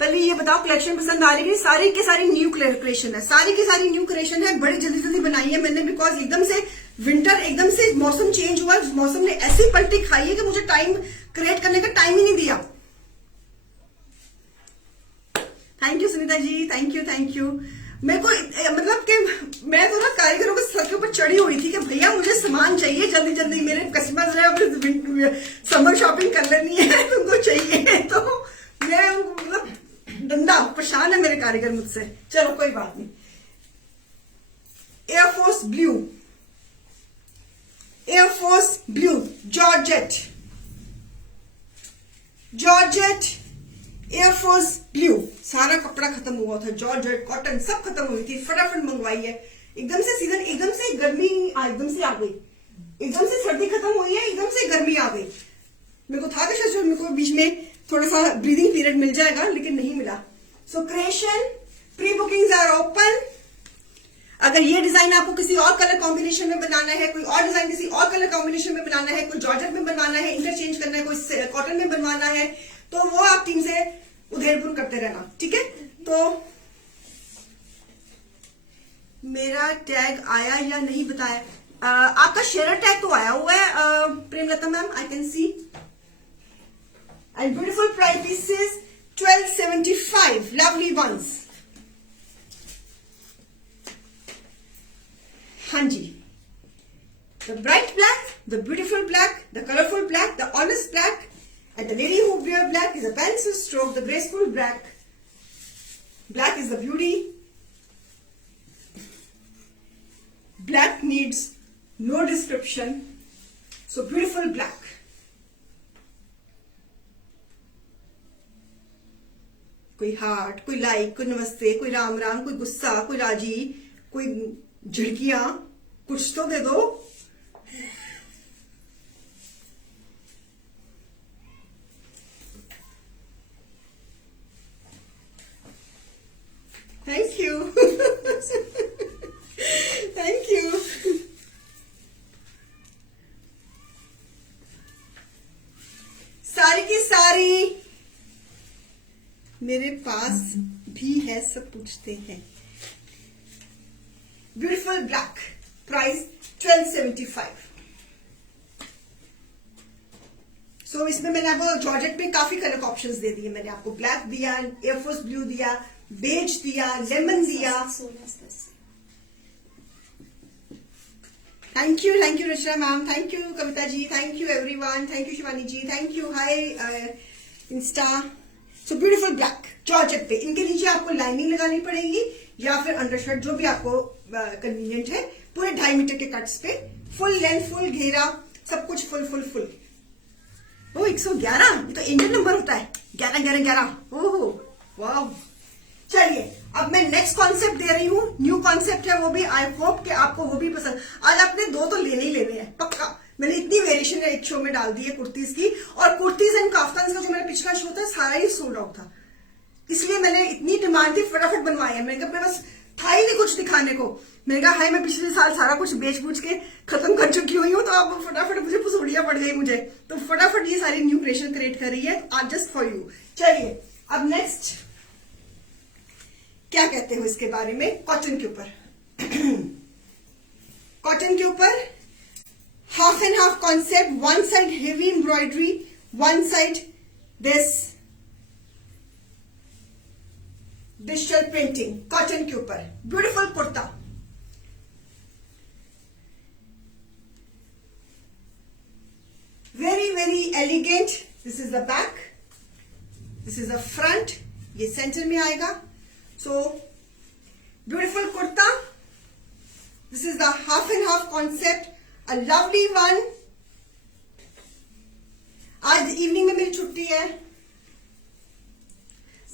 पहले ये बताओ कलेक्शन पसंद आ रही है? सारी की सारी न्यू क्रिएशन है, सारी की सारी न्यू क्रिएशन है, बड़ी जल्दी जल्दी बनाई है मैंने, बिकॉज एकदम से विंटर, एकदम से मौसम चेंज हुआ, मौसम ने ऐसी पलटी खाई है कि मुझे टाइम क्रिएट करने का टाइम ही नहीं दिया। Thank you Sunita ji, thank you thank you. मेरे को मतलब कि मैं तो ना कारीगरों के सर के ऊपर चढ़ी हुई थी कि भैया मुझे सामान चाहिए जल्दी जल्दी, मेरे कस्टमर्स है समर शॉपिंग कर लेनी है, तुमको चाहिए, तो मैं मतलब डंडा परेशान है मेरे कारीगर मुझसे। चलो कोई बात नहीं। Air force blue, air force blue georgette, georgette air force blue. सारा कपड़ा खत्म हुआ था, जॉर्जेट कॉटन सब खत्म हुई थी, फटाफट मंगवाई है। एकदम से सीजन, एकदम से गर्मी एकदम से आ गई, एकदम से सर्दी खत्म हुई है, एकदम से गर्मी आ गई। मेरे को था कि शायद मेरे को बीच में थोड़ा सा ब्रीदिंग पीरियड मिल जाएगा, लेकिन नहीं मिला। So creation pre bookings are open. अगर ये डिजाइन आपको किसी और कलर कॉम्बिनेशन में बनाना है, कोई और डिजाइन किसी और कलर कॉम्बिनेशन में बनाना है, कोई जॉर्जेट में बनवाना है, इंटरचेंज करना है, कोई कॉटन में बनवाना है, तो वो आप टीम से उधेड़पुर करते रहना, ठीक है? तो मेरा टैग आया या नहीं बताया? आपका शेयर टैग तो आया हुआ है Premlata ma'am, I can see. And beautiful price pieces 1275, lovely ones. हाँ जी, The bright black, the beautiful black, the colorful black, the honest black, and the lady who wear black is a pencil stroke, the graceful black. Black is the beauty. Black needs no description. So beautiful black. कोई हार्ट, कोई लाइक, कोई नमस्ते, कोई राम राम, कोई गुस्सा, कोई राजी, कोई झिड़कियां, कुछ तो दे दो. Thank you. Thank you. सारी की सारी मेरे पास भी है, सब पूछते हैं. Beautiful black, price 1275. सो इसमें मैंने आपको जॉर्जेट में काफी कलर ऑप्शंस दे दिए. मैंने आपको ब्लैक दिया, एयरफोर्स ब्लू दिया, बेज दिया, लेमन दिया. Thank you Rachna ma'am, thank you Kavita ji, thank you everyone, thank you Shivani ji, thank you. Hi insta. So beautiful black georgette पे. इनके नीचे आपको लाइनिंग लगानी पड़ेगी या फिर अंडरशर्ट, जो भी आपको कन्वीनियंट है. पूरे 2.5 मीटर के कट्स पे, फुल लेंथ, फुल घेरा, सब कुछ फुल फुल फुल. ओ 111, ये तो इंडियन नंबर होता है. 11 ओहो वाह. चलिए अब मैं नेक्स्ट कॉन्सेप्ट दे रही हूँ. न्यू कॉन्सेप्ट है वो भी. आई होप कि आपको वो भी पसंद. आज आपने 2 तो लेने ही लेने हैं पक्का. मैंने इतनी वेरिएशन एक शो में डाल दी है कुर्तीज की. और कुर्तीज एंड काफ्तान का जो मेरा पिछला शो था सारा ही सोल्ड आउट था. इसलिए मैंने इतनी डिमांड थी, फटाफट बनवाई है. मैंने कहा बस था ही नहीं कुछ दिखाने को. मैंने कहा हाय मैं पिछले साल सारा कुछ बेच बूझ के खत्म कर चुकी हुई हूँ, तो अब फटाफट मुझे फसूड़ियां पड़ गई मुझे. तो फटाफट ये सारी न्यू क्रिएशन क्रिएट कर रही है आज जस्ट फॉर यू. चलिए अब नेक्स्ट क्या कहते हो इसके बारे में. कॉटन के ऊपर कॉटन के ऊपर half and half concept. One side heavy embroidery, one side this digital printing. Cotton के ऊपर beautiful kurta. Very very elegant. This is the back, this is the front. ये सेंटर में आएगा. So beautiful kurta. This is the half and half concept. A lovely one. आज इवनिंग में मेरी छुट्टी है.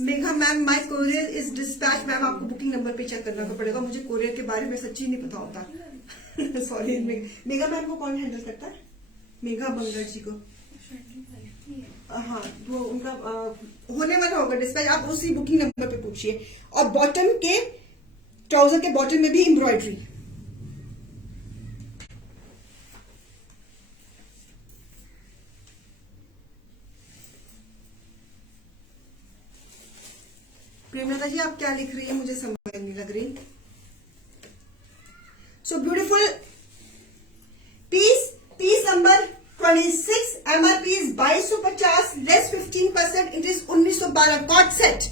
Megha ma'am my courier is dispatch. Ma'am आपको बुकिंग नंबर पे चेक करना पड़ेगा. मुझे कोरियर के बारे में सच्ची नहीं पता होता. सॉरी. मेघा मैम को कौन हैंडल करता है? मेघा बंगड़ जी को. हाँ वो उनका होने वाला होगा डिस्पैच. आप उसी बुकिंग नंबर पे पूछिए. और बॉटम के ट्राउजर के बॉटम में भी एम्ब्रॉयडरी. प्रेमलता जी आप क्या लिख रही है मुझे समझ नहीं लग रही. So beautiful piece number 26. MRP is 2250, less 15%. It is 1912 cord set.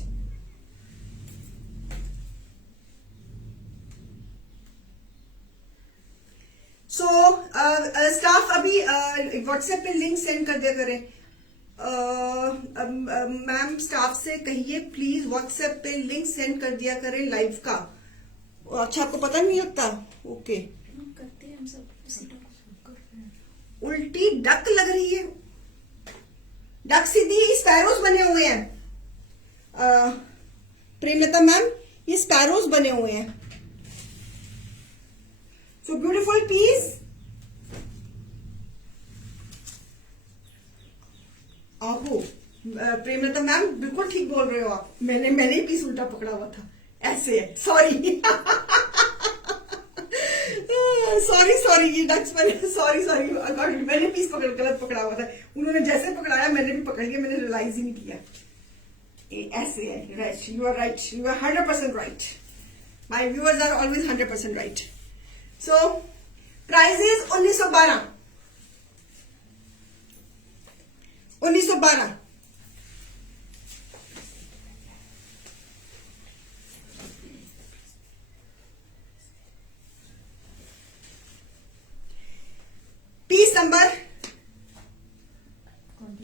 So staff अभी व्हाट्सएप पे लिंक सेंड कर दिया करें. मैम स्टाफ से कहिए प्लीज व्हाट्सएप पे लिंक सेंड कर दिया करें लाइव का. अच्छा आपको पता नहीं लगता. ओके करते हैं हम सब. उल्टी डक लग रही है. डक सीधी स्पैरोज बने हुए हैं. प्रेमलता मैम ये स्पैरोज बने हुए हैं. So beautiful piece. आहो प्रेमलता मैम बिल्कुल ठीक बोल रहे हो आप. मैंने ही पीस उल्टा पकड़ा हुआ था. ऐसे है. सॉरी सॉरी ये डक्स मैंने सॉरी मैंने पीस गलत पकड़ा हुआ था. उन्होंने जैसे पकड़ाया मैंने भी पकड़ लिया. मैंने रियलाइज ही नहीं किया. ऐसे है. Right. You are right. You are 100% right. My viewers are always 100% right. So price is 1912. 1912.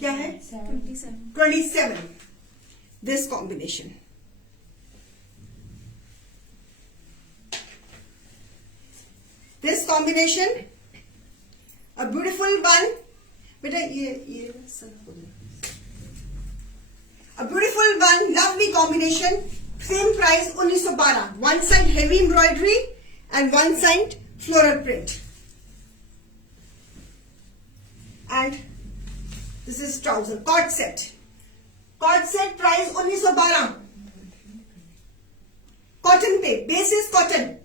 क्या है 27 this combination. This combination, a beautiful one. बेटा ये a beautiful one, lovely combination. Same price 1912. One side heavy embroidery and one side floral print. And this is trouser cord set. Cord set price 1912. Cotton पे, base is cotton.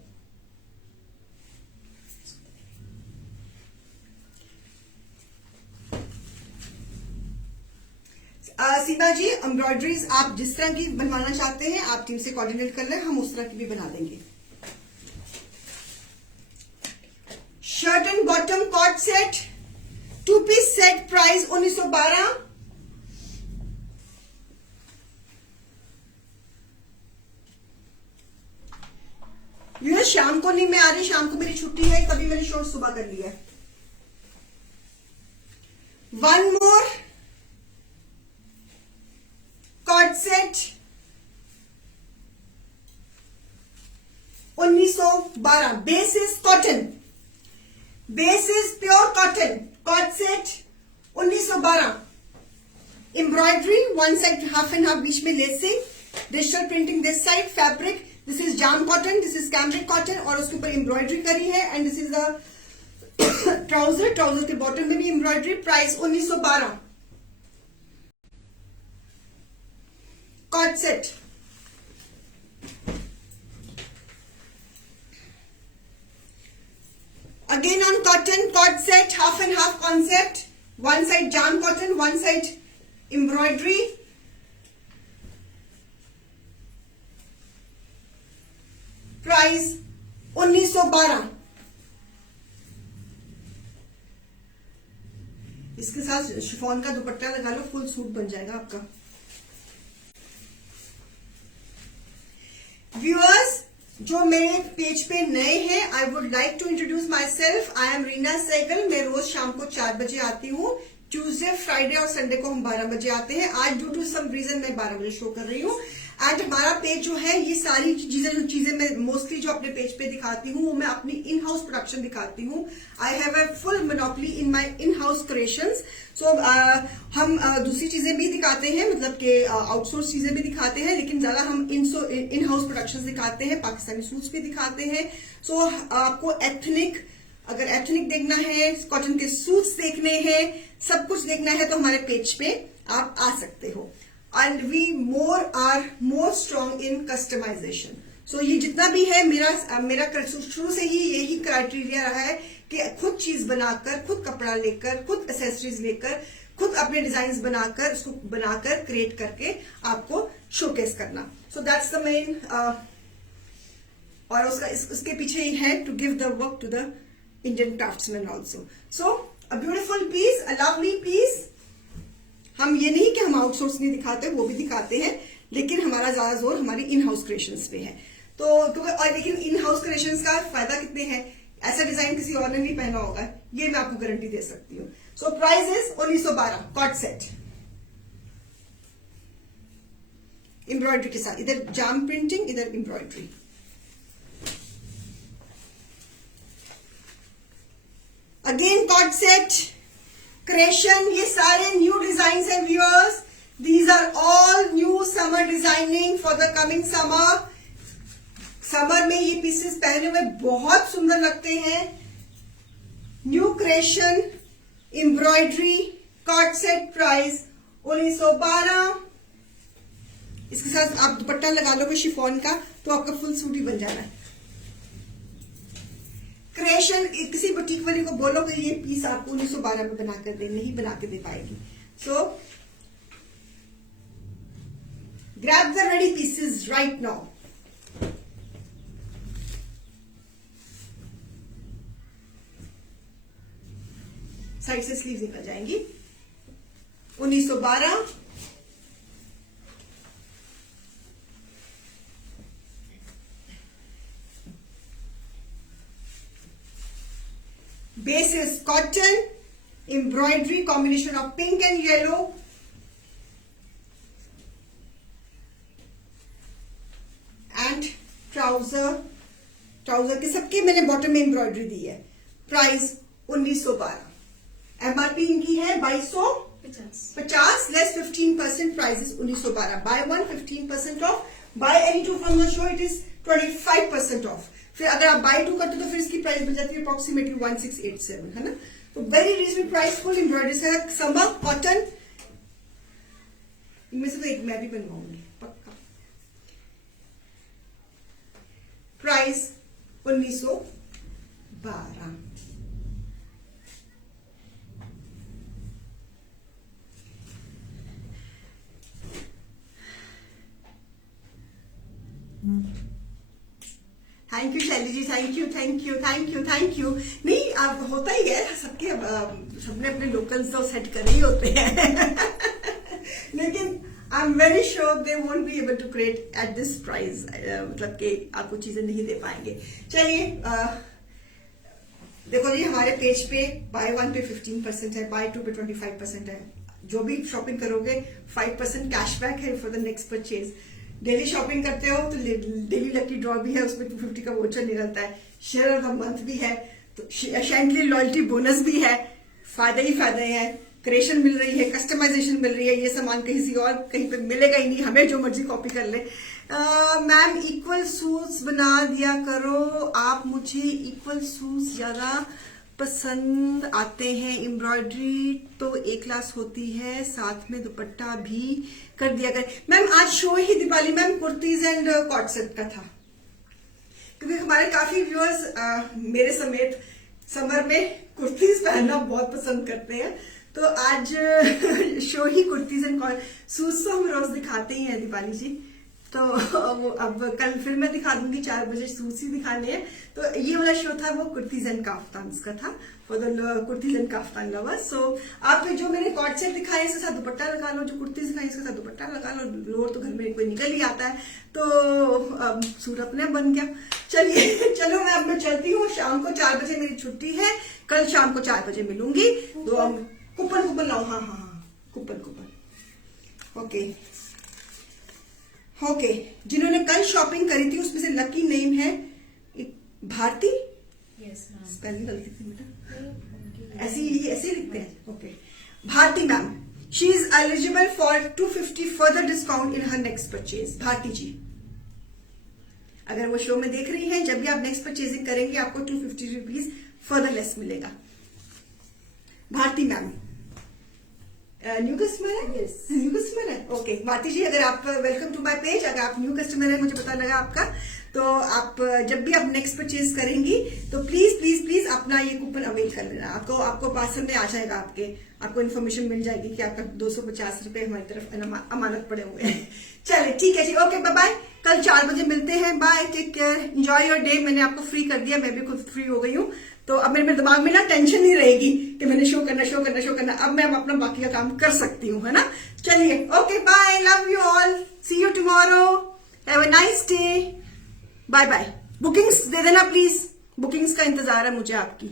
Seema ji, embroideries आप जिस तरह की बनवाना चाहते हैं आप टीम से कोऑर्डिनेट कर लें, हम उस तरह की भी बना देंगे. Shirt and bottom cord set, 2 piece set price 1912. ये शाम को नहीं मैं आ रही, शाम को मेरी छुट्टी है, तभी मैंने शो सुबह कर लिया. One more cord set 1912. Base is cotton, base is pure cotton. Cord set 1912. Embroidery one side half and half, बीच में lacing, digital printing this side, fabric this is jam cotton, this is cambric cotton और उसके ऊपर एम्ब्रॉयडरी करी है. And this is the trouser, trouser के बॉटम में भी embroidery. Price 1912. Cord set. Again on cotton cord set, half and half concept. One side jam cotton, one side embroidery. Price 1912. इसके साथ शिफॉन का दुपट्टा लगा लो, फुल सूट बन जाएगा आपका. व्यूअर्स जो मेरे पेज पे नए हैं, I would like to introduce myself. I am Reena Sehgal. मैं रोज शाम को 4 बजे आती हूँ. ट्यूसडे, फ्राइडे और संडे को हम 12 बजे आते हैं. आज ड्यू टू सम रीजन मैं 12 बजे शो कर रही हूँ. एंड हमारा पेज जो है, ये सारी चीजें मैं मोस्टली जो अपने पेज पे दिखाती हूँ वो मैं अपनी इन हाउस प्रोडक्शन दिखाती हूँ. I have a full monopoly in my in house creations. So हम दूसरी चीजें भी दिखाते हैं, मतलब कि आउटसोर्स चीजें भी दिखाते हैं, लेकिन ज्यादा हम इन हाउस प्रोडक्शन दिखाते हैं. पाकिस्तानी सूट्स भी दिखाते हैं. सो आपको एथनिक, अगर एथनिक देखना है, कॉटन के सूट्स देखने हैं, सब कुछ देखना है तो हमारे पेज पे आप आ सकते हो. And we are more strong in customisation. So ये जितना भी है मेरा शुरू से ही यही क्राइटेरिया रहा है कि खुद चीज बनाकर, खुद कपड़ा लेकर, खुद एसेसरीज लेकर, खुद अपने डिजाइन बनाकर, उसको बनाकर क्रिएट करके आपको शोकेस करना. So that's the main. और उसके पीछे ही है to give the work to the Indian craftsman also. So a beautiful piece, a lovely piece. हम ये नहीं कि हम आउटसोर्स नहीं दिखाते, वो भी दिखाते हैं, लेकिन हमारा ज्यादा जोर हमारी इन हाउस क्रिएशंस पे है. तो और लेकिन इन हाउस क्रिएशंस का फायदा कितने हैं, ऐसा डिजाइन किसी और ने नहीं पहना होगा, ये मैं आपको गारंटी दे सकती हूँ. So price is 1912. Cord set embroidery के साथ, इधर जाम प्रिंटिंग, इधर embroidery. Again cord set creation. ये सारे न्यू डिजाइन हैं viewers. These are all new summer designing for the coming summer. Summer में ये पीसेस पहने हुए बहुत सुंदर लगते हैं. New creation embroidery cord set. Price 1912. इसके साथ आप दुपट्टा लगा लोगे शिफॉन का तो आपका फुल सूट ही बन जाना है. क्रिएशन, किसी बुटीक वाले को बोलो कि ये पीस आपको 1912 में बना कर दे, नहीं बना के दे पाएगी. सो grab the ready pieces right now. Side से स्लीव निकल जाएंगी. 1912. Base is cotton, embroidery combination of pink and yellow, and trouser के सबके मैंने बॉटम में एम्ब्रॉयडरी दी है। प्राइस 1912, एमआरपी इनकी है 2250 less 15%, price is 1912। Buy 1 15% off, buy any two from the show it is 25% off. फिर अगर आप बाय 2 करते तो फिर इसकी प्राइस बन जाती है अप्रोक्सीमेटली 1687, है ना। तो very reasonable price, full embroidery से, समर कॉटन। इनमें से तो एक मैं भी बनवाऊंगी पक्का। Price 1912। Thank you Shaili ji, thank you thank you thank you thank you. नहीं, अब होता ही है सबके, सबने अपने लोकल्स तो सेट कर ही होते हैं लेकिन I am very sure they won't be able to create at this price, मतलब कि आपको चीजें नहीं दे पाएंगे। चलिए देखो जी, हमारे पेज पे बाय 1 पे 15% है, बाय 2 पे 25% है। जो भी शॉपिंग करोगे 5% कैशबैक है for the next purchase. Daily shopping करते हो तो डेली लकी ड्रॉ भी है, उसमें 250 का वोचर निकलता है, शेयर ऑफ द मंथ भी है, तो शैंटली लॉयल्टी बोनस भी है। फायदे ही फायदे हैं, क्रिएशन मिल रही है, कस्टमाइजेशन मिल रही है। ये सामान कहीं से और कहीं पे मिलेगा ही नहीं, हमें जो मर्जी कॉपी कर ले। मैम इक्वल सूट्स बना दिया करो आप, मुझे इक्वल सूट्स ज्यादा पसंद आते हैं। एम्ब्रॉयडरी तो एक क्लास होती है, साथ में दुपट्टा भी कर दिया कर। मैम आज शो ही Deepali ma'am kurtis and cord set का था, क्योंकि हमारे काफी व्यूअर्स मेरे समेत समर में कुर्तीज पहनना बहुत पसंद करते हैं, तो आज show he kurtis and suits तो हम रोज दिखाते ही हैं दीपाली जी। तो अब कल फिर मैं दिखा दूंगी, 4 बजे सूट्स ही दिखाने हैं। तो ये वाला शो था वो कुर्तीज एंड काफ्तान्स का था, for the kurtis and kaftan lovers. So आप जो मैंने कॉट सेट दिखाए इसके साथ दुपट्टा लगा लो, जो कुर्तीज दिखाई इसके साथ दुपट्टा लगा लो। लोअर तो घर में कोई निकल ही आता है, तो सूट अपने बन गया। चलिए चलो अब मैं चलती हूँ, शाम को 4 बजे मेरी छुट्टी है, कल शाम को 4 बजे मिलूंगी। तो कूपन लाओ, हाँ कूपन ओके। जिन्होंने कल शॉपिंग करी थी उसमें से लकी नेम है भारती। स्पेलिंग गलती थी बेटा, ऐसे लिखते हैं। Okay, Bharti ma'am, she is eligible for 250 further discount in her next purchase. Bharti ji, अगर वो शो में देख रही हैं, जब भी आप नेक्स्ट परचेजिंग करेंगे आपको 250 रुपीज फर्दर लेस मिलेगा। भारती मैम न्यू कस्टमर है? यस, न्यू कस्टमर है। ओके भारती जी, अगर आप वेलकम टू माय पेज, अगर आप न्यू कस्टमर है, मुझे पता लगा आपका, तो आप जब भी आप नेक्स्ट परचेज करेंगी तो प्लीज प्लीज प्लीज अपना ये कूपन अवेल कर लेना। आपको पार्सल में आ जाएगा, आपको इन्फॉर्मेशन मिल जाएगी कि आपका 250 रुपए हमारी तरफ अमानत पड़े हुए हैं। चलिए ठीक है जी, ओके बाय बाय, कल 4 बजे मिलते हैं। Bye, take care, enjoy your day. मैंने आपको फ्री कर दिया, मैं भी खुद फ्री हो गई हूँ, तो अब मेरे दिमाग में ना टेंशन नहीं रहेगी कि मैंने शो करना। अब मैं अपना बाकी का काम कर सकती हूँ, है ना। चलिए okay bye, love you all, see you tomorrow, have a nice day, bye bye. Bookings दे देना प्लीज, बुकिंग्स का इंतजार है मुझे आपकी।